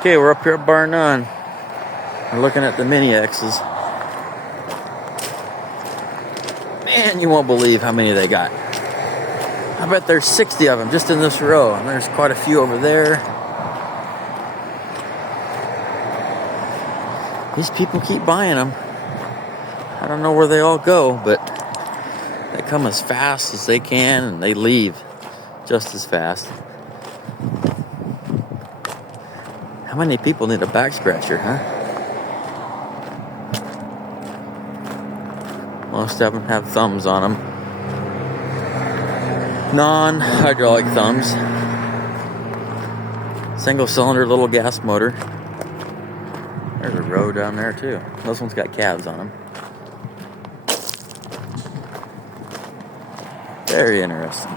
Okay, we're up here at Bar None. We're looking at the Mini X's. Man, you won't believe how many they got. I bet there's 60 of them just in this row, and there's quite a few over there. These people keep buying them. I don't know where they all go, but they come as fast as they can, and they leave just as fast. How many people need a back scratcher, huh? Most of them have thumbs on them. Non-hydraulic thumbs. Single cylinder little gas motor. There's a row down there too. Those ones got calves on them. Very interesting.